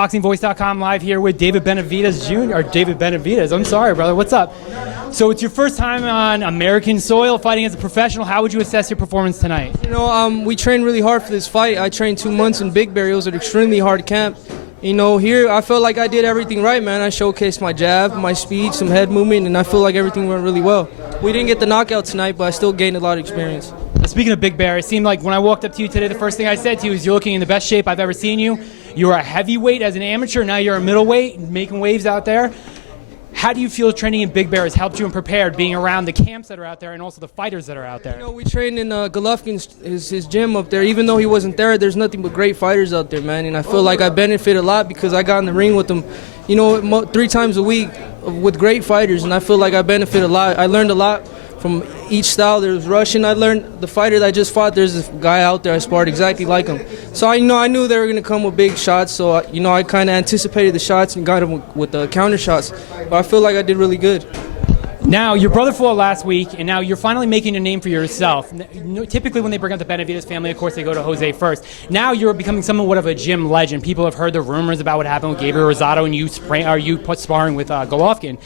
BoxingVoice.com live here with David Benavidez Jr. or David Benavidez. I'm sorry, brother. What's up? So it's your first time on American soil fighting as a professional. How would you assess your performance tonight? You know, we trained really hard for this fight. I trained 2 months in Big Bear. It was an extremely hard camp. You know, here I felt like I did everything right, man. I showcased my jab, my speed, some head movement, and I feel like everything went really well. We didn't get the knockout tonight, but I still gained a lot of experience. Speaking of Big Bear, it seemed like when I walked up to you today, the first thing I said to you is you're looking in the best shape I've ever seen you. You were a heavyweight as an amateur. Now you're a middleweight making waves out there. How do you feel training in Big Bear has helped you and prepared, being around the camps that are out there and also the fighters that are out there? You know, we trained in Golovkin's his gym up there. Even though he wasn't there's nothing but great fighters out there, man. And I feel like I benefit a lot because I got in the ring with them, you know, 3 times a week with great fighters. And I feel like I benefit a lot. I learned a lot from each style. There's Russian. I learned the fighter that I just fought. There's this guy out there I sparred exactly like him. So I knew they were gonna come with big shots. So I kind of anticipated the shots and got them with the counter shots. But I feel like I did really good. Now, your brother fought last week, and now you're finally making a name for yourself. Typically, when they bring up the Benavidez family, of course, they go to Jose First. Now you're becoming somewhat of a gym legend. People have heard the rumors about what happened with Gabriel Rosado, and you put sparring with Golovkin.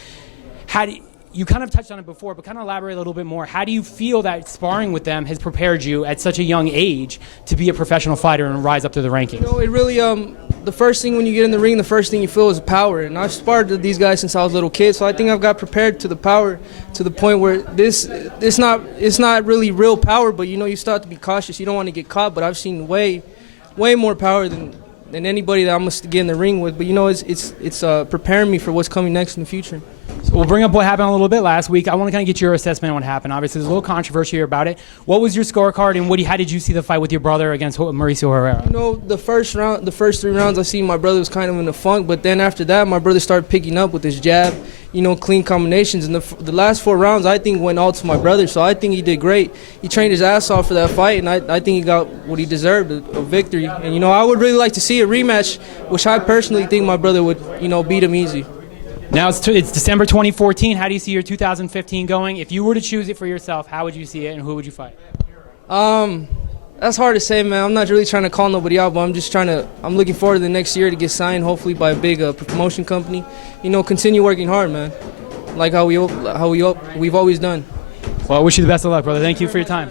You kind of touched on it before, but kind of elaborate a little bit more. How do you feel that sparring with them has prepared you at such a young age to be a professional fighter and rise up to the rankings? You know, it really, the first thing when you get in the ring, the first thing you feel is power. And I've sparred with these guys since I was a little kid, so I think I've got prepared to the power to the point where it's not really real power, but you know, you start to be cautious. You don't want to get caught, but I've seen way more power than anybody that I must get in the ring with. But you know, it's preparing me for what's coming next in the future. So we'll bring up what happened a little bit last week. I want to kind of get your assessment on what happened. Obviously, there's a little controversy here about it. What was your scorecard, and how did you see the fight with your brother against Mauricio Herrera? You know, the first 3 rounds, I seen my brother was kind of in a funk, but then after that, my brother started picking up with his jab, you know, clean combinations. And the last 4 rounds, I think, went all to my brother, so I think he did great. He trained his ass off for that fight, and I think he got what he deserved, a victory. And, you know, I would really like to see a rematch, which I personally think my brother would, you know, beat him easy. Now it's December 2014. How do you see your 2015 going? If you were to choose it for yourself, how would you see it, and who would you fight? That's hard to say, man. I'm not really trying to call nobody out, but I'm looking forward to the next year to get signed, hopefully by a big promotion company. You know, continue working hard, man, like how we've always done. Well, I wish you the best of luck, brother. Thank you for your time.